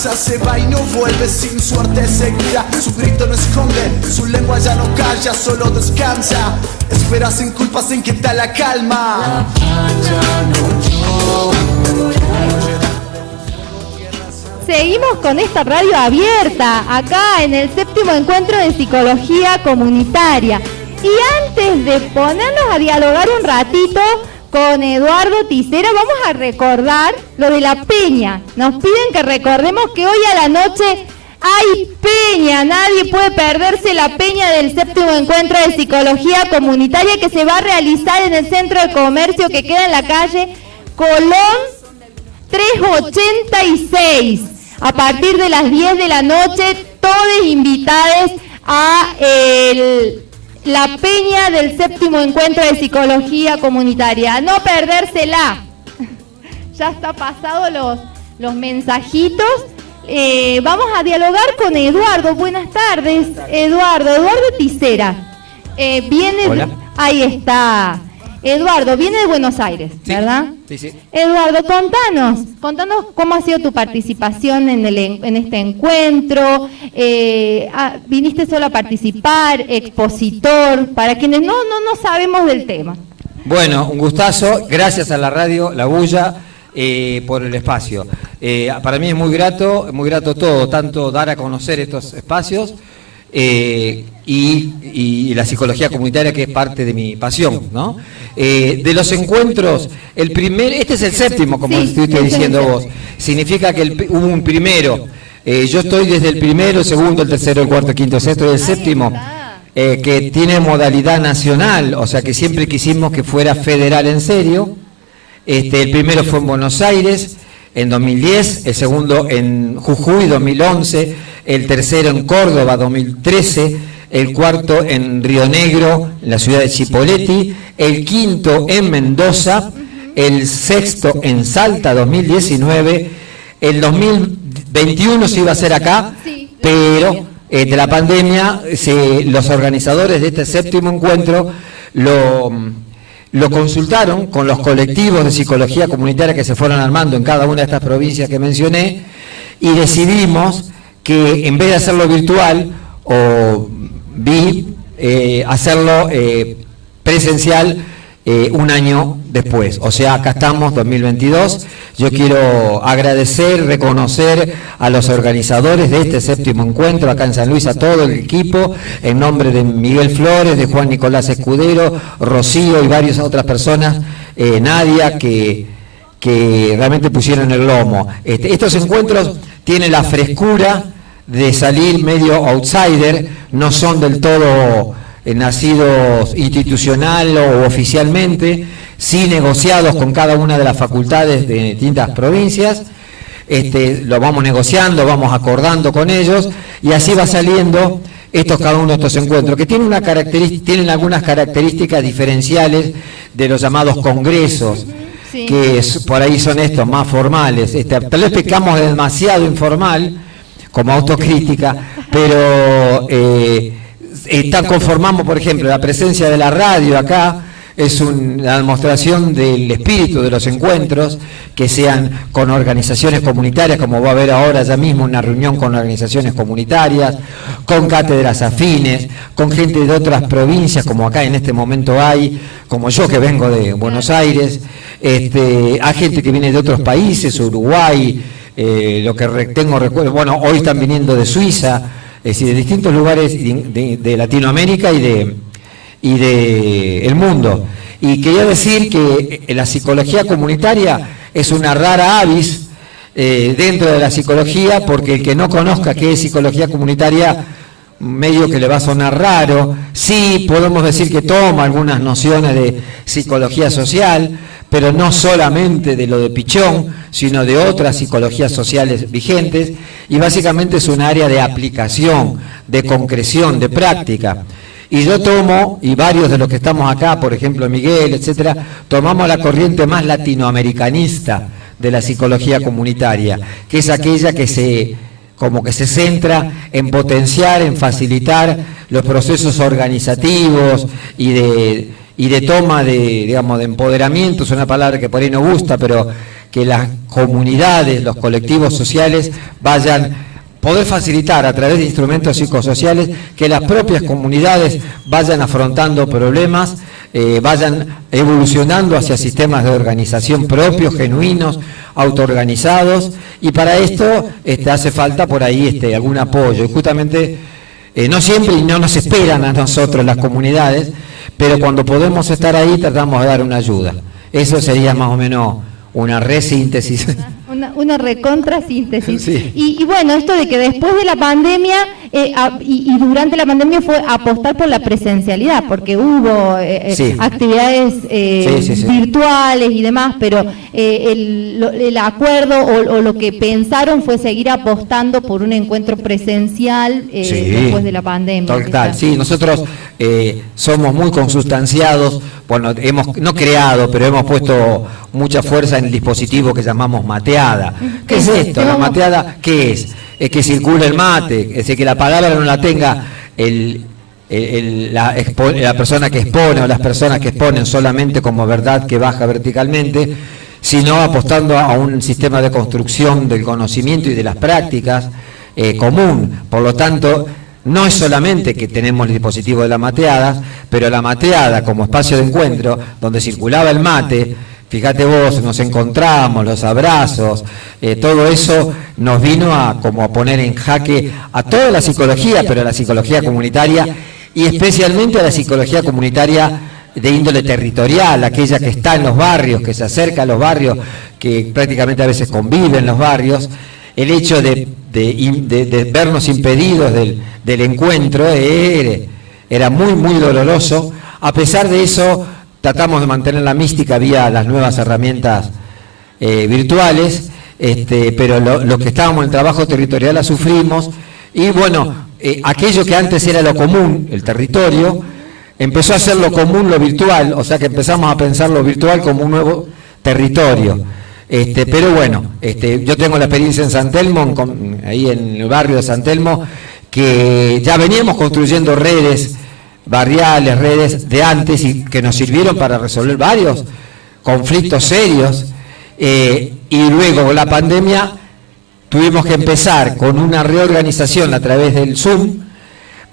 pasa, se va y no vuelve sin suerte segura. Su grito no esconde, su lengua ya no calla, solo descansa. Espera sin culpa, se inquieta la calma. Seguimos con esta radio abierta, acá en el 7º encuentro de psicología comunitaria. Y antes de ponernos a dialogar un ratito con Eduardo Tisera, vamos a recordar lo de la peña. Nos piden que recordemos que hoy a la noche hay peña. Nadie puede perderse la peña del 7º encuentro de psicología comunitaria que se va a realizar en el centro de comercio que queda en la calle Colón 386. A partir de las 10 de la noche, todos invitados a la peña del 7º encuentro de psicología comunitaria. No perdérsela. Ya está pasado los mensajitos. Vamos a dialogar con Eduardo. Buenas tardes, Eduardo Tisera. Hola. Ahí está. Eduardo, viene de Buenos Aires, ¿verdad? Sí. Eduardo, contanos cómo ha sido tu participación en este encuentro. ¿Viniste solo a participar, expositor, para quienes no sabemos del tema? Bueno, un gustazo, gracias a la radio La Bulla por el espacio. Para mí es muy grato todo, tanto dar a conocer estos espacios y la psicología comunitaria, que es parte de mi pasión, ¿no? De los encuentros, este es el 7º, como estuviste diciendo vos. Significa que hubo un primero. Yo estoy desde el primero, el segundo, el tercero, el cuarto, el quinto, el sexto y el 7º, que tiene modalidad nacional, o sea que siempre quisimos que fuera federal en serio. El primero fue en Buenos Aires en 2010, el segundo en Jujuy 2011, el tercero en Córdoba 2013, el cuarto en Río Negro, en la ciudad de Chipoleti, el quinto en Mendoza, el sexto en Salta 2019, el 2021 se iba a hacer acá, pero de la pandemia los organizadores de este 7º encuentro lo consultaron con los colectivos de psicología comunitaria que se fueron armando en cada una de estas provincias que mencioné, y decidimos que en vez de hacerlo virtual hacerlo presencial un año después. O sea, acá estamos, 2022. Yo quiero agradecer, reconocer a los organizadores de este 7º encuentro acá en San Luis, a todo el equipo, en nombre de Miguel Flores, de Juan Nicolás Escudero, Rocío y varias otras personas, Nadia, que realmente pusieron el lomo. Estos encuentros tienen la frescura de salir medio outsider, no son del todo nacidos institucional o oficialmente, sí negociados con cada una de las facultades de distintas provincias. Lo vamos negociando, vamos acordando con ellos, y así va saliendo cada uno de estos encuentros, que tienen algunas características diferenciales de los llamados congresos, que por ahí son estos más formales. Tal vez pecamos demasiado como autocrítica, pero conformamos, por ejemplo, la presencia de la radio acá. Es una demostración del espíritu de los encuentros, que sean con organizaciones comunitarias, como va a haber ahora ya mismo una reunión con organizaciones comunitarias, con cátedras afines, con gente de otras provincias, como acá en este momento hay, como yo que vengo de Buenos Aires, hay gente que viene de otros países, Uruguay, lo que tengo recuerdo, bueno, hoy están viniendo de Suiza, es decir, de distintos lugares de Latinoamérica y de el mundo. Y quería decir que la psicología comunitaria es una rara avis dentro de la psicología, porque el que no conozca qué es psicología comunitaria, medio que le va a sonar raro. Sí, podemos decir que toma algunas nociones de psicología social, pero no solamente de lo de Pichón, sino de otras psicologías sociales vigentes, y básicamente es un área de aplicación, de concreción, de práctica. Y yo tomo, y varios de los que estamos acá, por ejemplo Miguel, etcétera, tomamos la corriente más latinoamericanista de la psicología comunitaria, que es aquella que se centra en potenciar, en facilitar los procesos organizativos y de toma de empoderamiento. Es una palabra que por ahí no gusta, pero que las comunidades, los colectivos sociales poder facilitar a través de instrumentos psicosociales que las propias comunidades vayan afrontando problemas, vayan evolucionando hacia sistemas de organización propios, genuinos, autoorganizados, y para esto hace falta por ahí algún apoyo. Y justamente no siempre y no nos esperan a nosotros las comunidades, pero cuando podemos estar ahí tratamos de dar una ayuda. Eso sería más o menos una resíntesis. Una recontrasíntesis. Sí. Y bueno, esto de que después de la pandemia y durante la pandemia fue apostar por la presencialidad, porque hubo sí. actividades sí. virtuales y demás, pero el acuerdo o lo que pensaron fue seguir apostando por un encuentro presencial sí. después de la pandemia. Total, sí, nosotros somos muy consustanciados, bueno, no creado, pero hemos puesto mucha fuerza en el dispositivo que llamamos mateada. ¿Qué es esto? La mateada, ¿qué es? Es que circule el mate, es decir, que la palabra no la tenga la persona que expone o las personas que exponen solamente como verdad que baja verticalmente, sino apostando a un sistema de construcción del conocimiento y de las prácticas común. Por lo tanto, no es solamente que tenemos el dispositivo de la mateada, pero la mateada como espacio de encuentro donde circulaba el mate. Fíjate vos, nos encontramos, los abrazos, todo eso nos vino a poner en jaque a toda la psicología, pero a la psicología comunitaria y especialmente a la psicología comunitaria de índole territorial, aquella que está en los barrios, que se acerca a los barrios, que prácticamente a veces convive en los barrios. El hecho de vernos impedidos del encuentro era muy, muy doloroso. A pesar de eso, tratamos de mantener la mística vía las nuevas herramientas virtuales, pero los que estábamos en el trabajo territorial la sufrimos, y bueno, aquello que antes era lo común, el territorio, empezó a ser lo común lo virtual, o sea que empezamos a pensar lo virtual como un nuevo territorio. Pero bueno, yo tengo la experiencia en San Telmo, ahí en el barrio de San Telmo, que ya veníamos construyendo redes barriales, redes de antes y que nos sirvieron para resolver varios conflictos serios, y luego con la pandemia tuvimos que empezar con una reorganización a través del Zoom,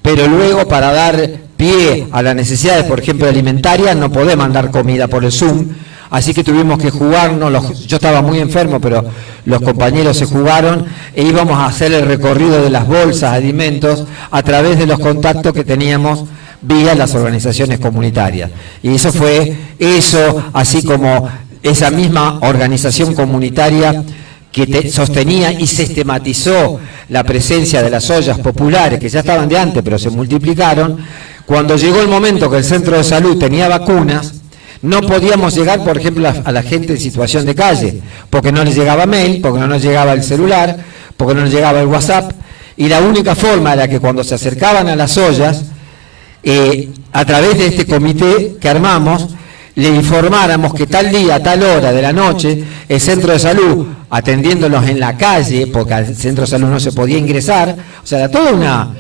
pero luego para dar pie a las necesidades, por ejemplo, alimentarias, no podemos mandar comida por el Zoom, así que tuvimos que jugarnos, yo estaba muy enfermo, pero los compañeros se jugaron e íbamos a hacer el recorrido de las bolsas de alimentos a través de los contactos que teníamos vía las organizaciones comunitarias. Y eso así como esa misma organización comunitaria que sostenía y sistematizó la presencia de las ollas populares, que ya estaban de antes, pero se multiplicaron. Cuando llegó el momento que el centro de salud tenía vacunas, no podíamos llegar, por ejemplo, a la gente en situación de calle, porque no les llegaba mail, porque no nos llegaba el celular, porque no nos llegaba el WhatsApp, y la única forma era que cuando se acercaban a las ollas, a través de este comité que armamos, le informáramos que tal día, tal hora de la noche, el centro de salud, atendiéndolos en la calle, porque al centro de salud no se podía ingresar, o sea, era toda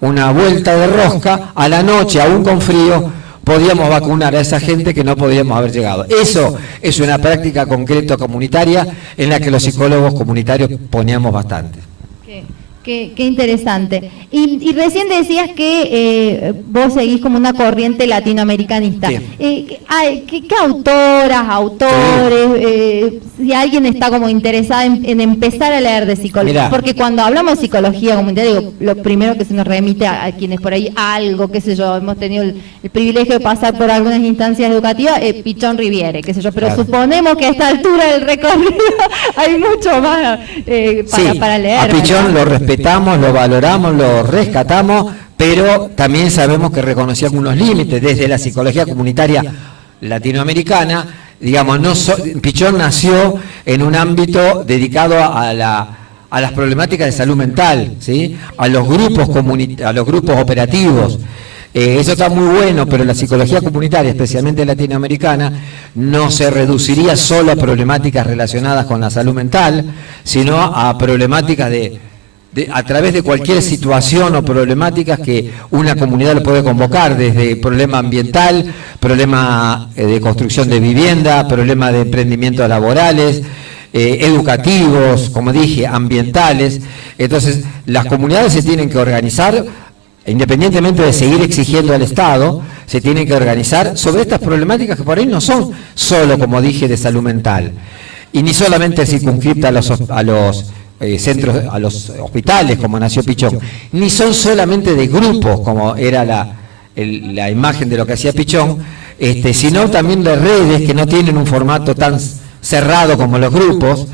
una vuelta de rosca, a la noche, aún con frío, podíamos vacunar a esa gente que no podíamos haber llegado. Eso es una práctica concreta comunitaria en la que los psicólogos comunitarios poníamos bastante. Qué interesante. Y recién decías que vos seguís como una corriente latinoamericanista. Sí. ¿Qué autoras, autores, si alguien está como interesado en empezar a leer de psicología? Mirá. Porque cuando hablamos de psicología comunitaria, digo, lo primero que se nos remite a quienes por ahí algo, qué sé yo, hemos tenido el privilegio de pasar por algunas instancias educativas, Pichón Riviere, qué sé yo, pero claro, suponemos que a esta altura del recorrido hay mucho más para leer. A Pichón lo respetamos, lo valoramos, lo rescatamos, pero también sabemos que reconocía algunos límites desde la psicología comunitaria latinoamericana. Digamos, Pichón nació en un ámbito dedicado a las problemáticas de salud mental, ¿sí? a los grupos operativos. Eso está muy bueno, pero la psicología comunitaria, especialmente latinoamericana, no se reduciría solo a problemáticas relacionadas con la salud mental, sino a problemáticas a través de cualquier situación o problemáticas que una comunidad lo puede convocar, desde problema ambiental, problema de construcción de vivienda, problema de emprendimientos laborales, educativos, como dije, ambientales. Entonces, las comunidades se tienen que organizar, independientemente de seguir exigiendo al Estado, se tienen que organizar sobre estas problemáticas que por ahí no son solo, como dije, de salud mental, y ni solamente circunscripta a los centros, a los hospitales, como nació Pichón, ni son solamente de grupos, como era la imagen de lo que hacía Pichón, sino también de redes que no tienen un formato tan cerrado como los grupos,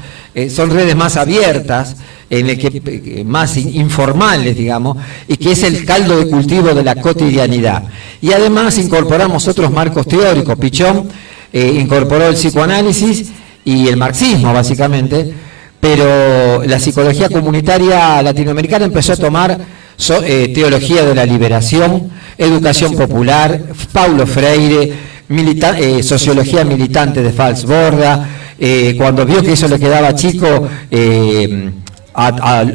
son redes más abiertas, en el que más informales, digamos, y que es el caldo de cultivo de la cotidianidad. Y además incorporamos otros marcos teóricos. Pichón incorporó el psicoanálisis y el marxismo, básicamente, pero la psicología comunitaria latinoamericana empezó a tomar teología de la liberación, educación popular, Paulo Freire, sociología militante de Falsborda. Cuando vio que eso le quedaba chico,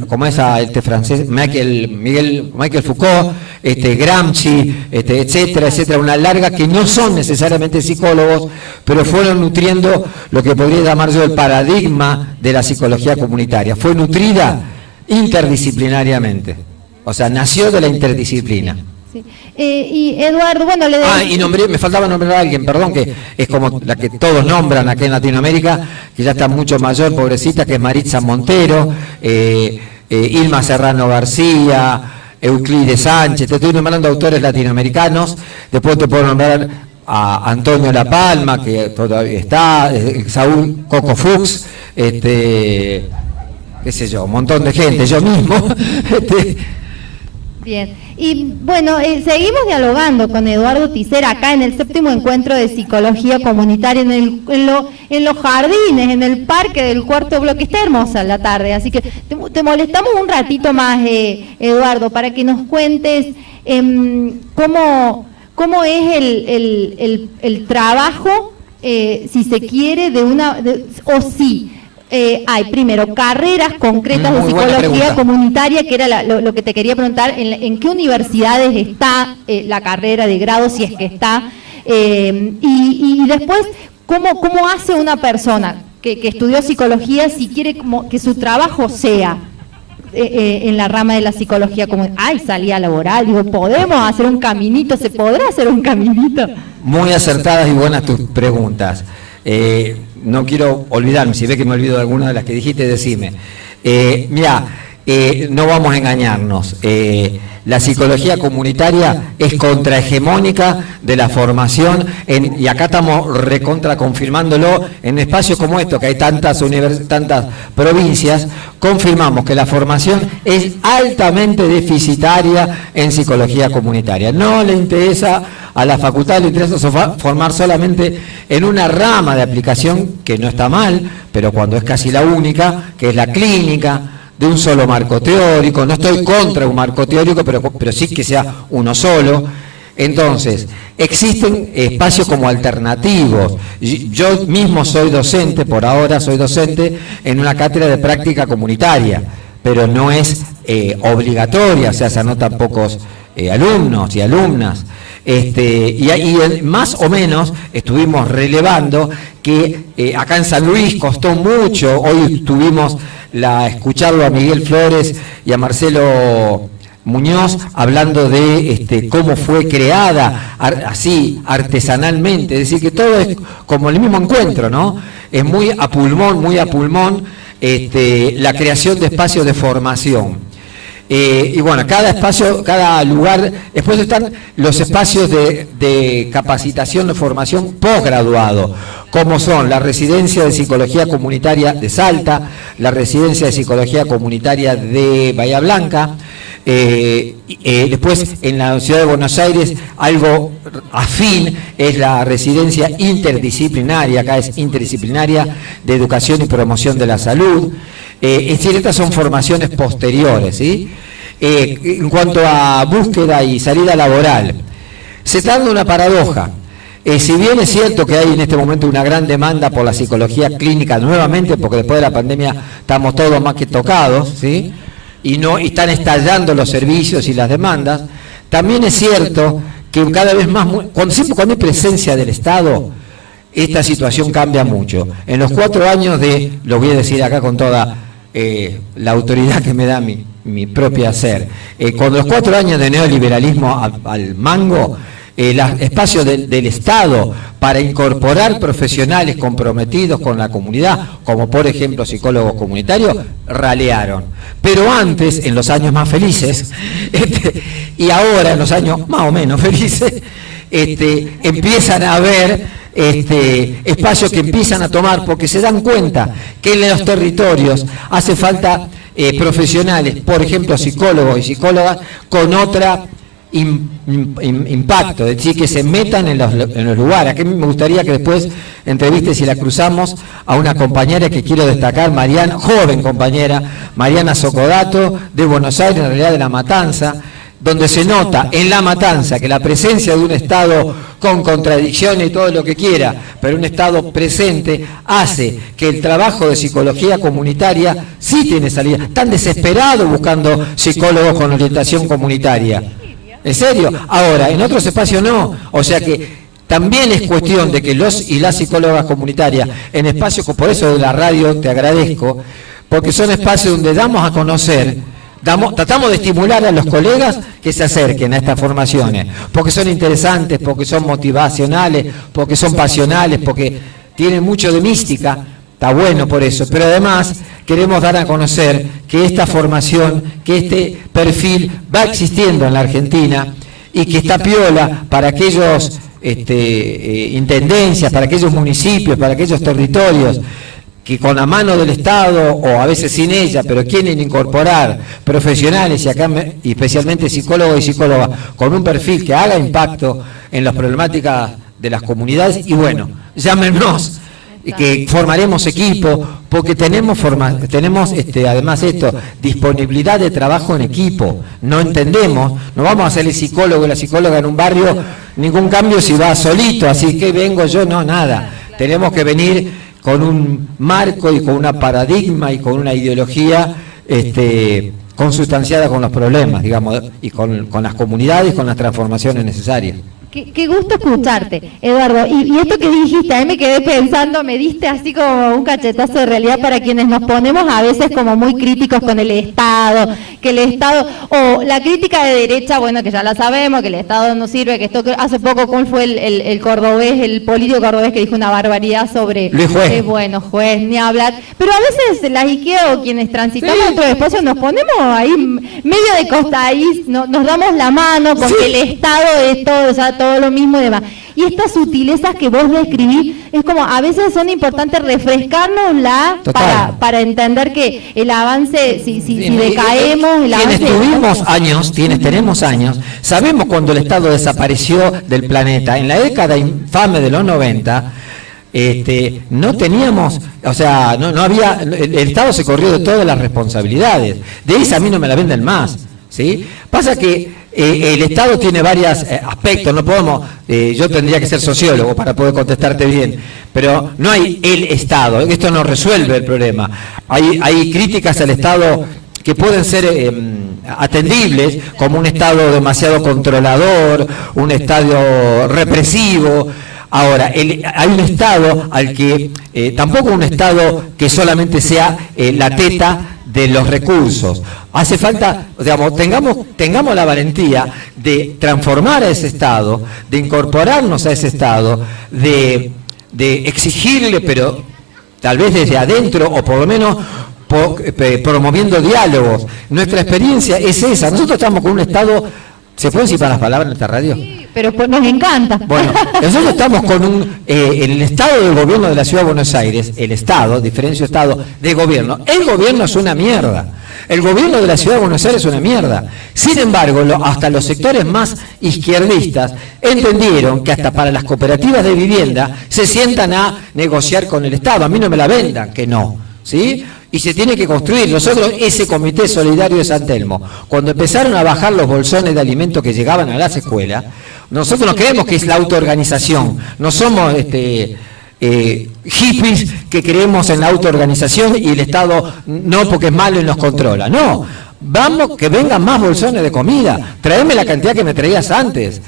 como es a este francés, Michael Foucault, Gramsci, etcétera, una larga que no son necesariamente psicólogos, pero fueron nutriendo lo que podría llamar yo el paradigma de la psicología comunitaria. Fue nutrida interdisciplinariamente, o sea, nació de la interdisciplina. Sí. Y Eduardo, bueno, me faltaba nombrar a alguien, perdón, que es como la que todos nombran aquí en Latinoamérica, que ya está mucho mayor, pobrecita, que es Maritza Montero, Ilma Serrano García, Euclides Sánchez. Te estoy nombrando autores latinoamericanos. Después te puedo nombrar a Antonio La Palma, que todavía está, Saúl Coco Fuchs, qué sé yo, un montón de gente, yo mismo. Bien, y bueno, seguimos dialogando con Eduardo Tisser acá en el 7º encuentro de psicología comunitaria en los jardines, en el parque del 4º bloque. Está hermosa la tarde, así que te molestamos un ratito más, Eduardo, para que nos cuentes cómo es el trabajo, si se quiere, hay primero carreras concretas de psicología comunitaria, que era lo que te quería preguntar, en qué universidades está la carrera de grado, si es que está, y después, ¿cómo hace una persona que estudió psicología si quiere que su trabajo sea en la rama de la psicología comunitaria? Salida laboral, digo, ¿podemos hacer un caminito? ¿Se podrá hacer un caminito? Muy acertadas y buenas tus preguntas. No quiero olvidarme, si ve que me olvido de alguna de las que dijiste, decime. No vamos a engañarnos. La psicología comunitaria es contrahegemónica de la formación, y acá estamos recontra confirmándolo en espacios como estos, que hay tantas provincias, confirmamos que la formación es altamente deficitaria en psicología comunitaria. No le interesa a la facultad, le interesa formar solamente en una rama de aplicación, que no está mal, pero cuando es casi la única, que es la clínica, de un solo marco teórico. No estoy contra un marco teórico, pero sí que sea uno solo. Entonces, existen espacios como alternativos. Yo mismo soy docente, por ahora soy docente en una cátedra de práctica comunitaria, pero no es obligatoria, o sea, se anotan pocos alumnos y alumnas. Y más o menos estuvimos relevando que acá en San Luis costó mucho. Hoy tuvimos escucharlo a Miguel Flores y a Marcelo Muñoz hablando de cómo fue creada así artesanalmente, es decir, que todo es como el mismo encuentro, ¿no? Es muy a pulmón la creación de espacios de formación. Y bueno, cada espacio, cada lugar, después están los espacios de capacitación, de formación posgraduado, como son la residencia de psicología comunitaria de Salta, la residencia de psicología comunitaria de Bahía Blanca. Después en la ciudad de Buenos Aires algo afín es la residencia interdisciplinaria, acá es interdisciplinaria, de educación y promoción de la salud. Es decir, estas son formaciones posteriores, ¿sí? En cuanto a búsqueda y salida laboral, se está dando una paradoja. Si bien es cierto que hay en este momento una gran demanda por la psicología clínica nuevamente, porque después de la pandemia estamos todos más que tocados, ¿sí? Y están estallando los servicios y las demandas, también es cierto que cada vez más, cuando hay presencia del Estado, esta situación cambia mucho. En los 4 años lo voy a decir acá con toda la autoridad que me da mi propia ser, con los 4 años de neoliberalismo al mango, el espacio del Estado para incorporar profesionales comprometidos con la comunidad, como por ejemplo psicólogos comunitarios, ralearon. Pero antes, en los años más felices, y ahora en los años más o menos felices, empiezan a haber espacios que empiezan a tomar, porque se dan cuenta que en los territorios hace falta profesionales, por ejemplo psicólogos y psicólogas, con otra impacto, es decir, que se metan en los lugares. Aquí me gustaría que después entrevistes, si la cruzamos, a una compañera que quiero destacar, Mariana, joven compañera, Mariana Socodato, de Buenos Aires, en realidad de La Matanza, donde se nota en La Matanza que la presencia de un Estado con contradicciones y todo lo que quiera, pero un Estado presente, hace que el trabajo de psicología comunitaria sí tiene salida. Están desesperados buscando psicólogos con orientación comunitaria. ¿En serio? Ahora, en otros espacios no. O sea que también es cuestión de que los y las psicólogas comunitarias, en espacios, por eso de la radio te agradezco, porque son espacios donde damos a conocer, tratamos de estimular a los colegas que se acerquen a estas formaciones, porque son interesantes, porque son motivacionales, porque son pasionales, porque tienen mucho de mística. Está bueno por eso, pero además queremos dar a conocer que esta formación, que este perfil va existiendo en la Argentina y que está piola para aquellos intendencias, para aquellos municipios, para aquellos territorios que con la mano del Estado, o a veces sin ella, pero quieren incorporar profesionales, y acá y especialmente psicólogos y psicólogas, con un perfil que haga impacto en las problemáticas de las comunidades. Y bueno, llámenos, que formaremos equipo, porque tenemos además disponibilidad de trabajo en equipo. No entendemos, no vamos a ser el psicólogo y la psicóloga en un barrio, ningún cambio si va solito, así que vengo yo, no, nada. Tenemos que venir con un marco y con una paradigma y con una ideología consustanciada con los problemas, digamos, y con las comunidades, con las transformaciones necesarias. Qué gusto escucharte, Eduardo. Y esto que dijiste, a mí me quedé pensando, me diste así como un cachetazo de realidad para quienes nos ponemos a veces como muy críticos con el Estado, que el Estado, o la crítica de derecha, bueno, que ya la sabemos, que el Estado no sirve, que esto, hace poco, ¿cuál fue el cordobés, el político cordobés que dijo una barbaridad sobre, bueno, juez, ni hablar, pero a veces la izquierda o quienes transitamos en otro espacio nos ponemos ahí medio de costa, ahí nos damos la mano, porque el Estado es todo, o sea, todo lo mismo y demás. Y estas sutilezas que vos describís, es como a veces son importantes refrescárnosla para entender que el avance, si decaemos, el avance... Quienes tenemos años, sabemos cuando el Estado desapareció del planeta. En la década infame de los 90, no teníamos, o sea, no había, el Estado se corrió de todas las responsabilidades. De esa a mí no me la venden más, ¿sí? Pasa que el Estado tiene varios aspectos, no podemos, yo tendría que ser sociólogo para poder contestarte bien, pero no hay el Estado, esto no resuelve el problema. Hay críticas al Estado que pueden ser atendibles, como un Estado demasiado controlador, un Estado represivo. Ahora, hay un Estado al que, tampoco un Estado que solamente sea la teta de los recursos. Hace falta, digamos, tengamos la valentía de transformar a ese Estado, de incorporarnos a ese Estado, de exigirle, pero tal vez desde adentro, o por lo menos promoviendo diálogos. Nuestra experiencia es esa. Nosotros estamos con un Estado... ¿Se pueden decir las palabras en esta radio? Sí, pero pues nos encanta. Bueno, nosotros estamos con el Estado del gobierno de la Ciudad de Buenos Aires, el Estado, diferencio Estado de gobierno. El gobierno es una mierda. El gobierno de la Ciudad de Buenos Aires es una mierda. Sin embargo, hasta los sectores más izquierdistas entendieron que hasta para las cooperativas de vivienda se sientan a negociar con el Estado. A mí no me la vendan, que no, ¿sí? Y se tiene que construir. Nosotros, ese Comité Solidario de San Telmo, cuando empezaron a bajar los bolsones de alimentos que llegaban a las escuelas, nosotros no creemos que es la autoorganización, no somos hippies que creemos en la autoorganización y el Estado no, porque es malo y nos controla. No, Vamos, que vengan más bolsones de comida, traeme la cantidad que me traías antes.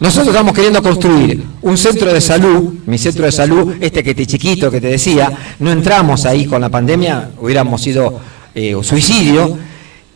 Nosotros estamos queriendo construir un centro de salud, mi centro de salud, que te chiquito que te decía, no entramos ahí con la pandemia, hubiéramos sido suicidio,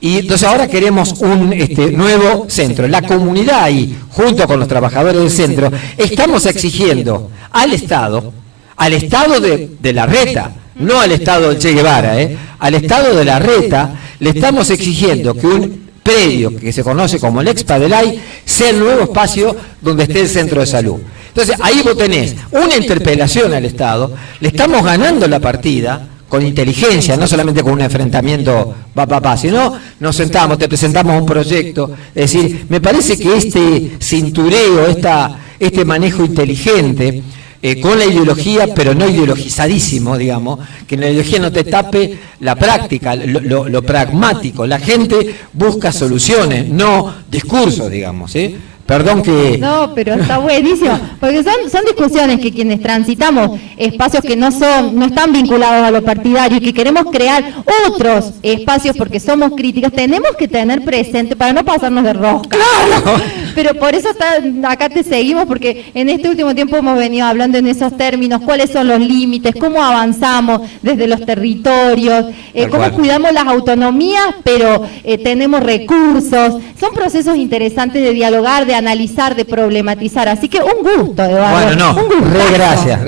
y entonces ahora queremos un nuevo centro. La comunidad ahí, junto con los trabajadores del centro, estamos exigiendo al Estado de la Reta, no al Estado del Che Guevara, al Estado de la Reta, le estamos exigiendo que un predio que se conoce como el Expadelay sea el nuevo espacio donde esté el centro de salud. Entonces ahí vos tenés una interpelación al Estado, le estamos ganando la partida con inteligencia, no solamente con un enfrentamiento sino nos sentamos, te presentamos un proyecto, es decir, me parece que este cintureo, este manejo inteligente, con la ideología, pero no ideologizadísimo, digamos, que la ideología no te tape la práctica, lo pragmático. La gente busca soluciones, no discursos, digamos, Perdón que... No, pero está buenísimo, porque son discusiones que quienes transitamos espacios que no están vinculados a lo partidario y que queremos crear otros espacios porque somos críticas, tenemos que tener presente para no pasarnos de rosca. ¡Claro! Pero por eso acá te seguimos, porque en este último tiempo hemos venido hablando en esos términos, cuáles son los límites, cómo avanzamos desde los territorios, cómo cuidamos las autonomías, pero tenemos recursos. Son procesos interesantes de dialogar, de analizar, de problematizar. Así que un gusto, Eduardo. Bueno, no, re gracias.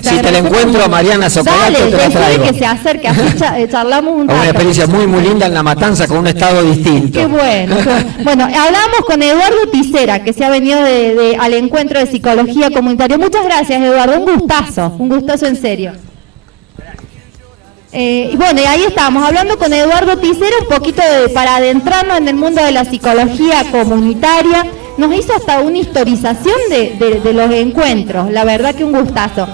Si te la encuentro a Mariana Socolato, te la traigo. Que se acerque, así charlamos un rato. Una experiencia muy linda en La Matanza con un estado distinto. Qué bueno. Bueno, hablamos con Eduardo Tisera, que se ha venido al encuentro de psicología comunitaria. Muchas gracias, Eduardo. Un gustazo en serio. Y bueno, y ahí estamos, hablando con Eduardo Tisera un poquito para adentrarnos en el mundo de la psicología comunitaria. Nos hizo hasta una historización de los encuentros, la verdad que un gustazo.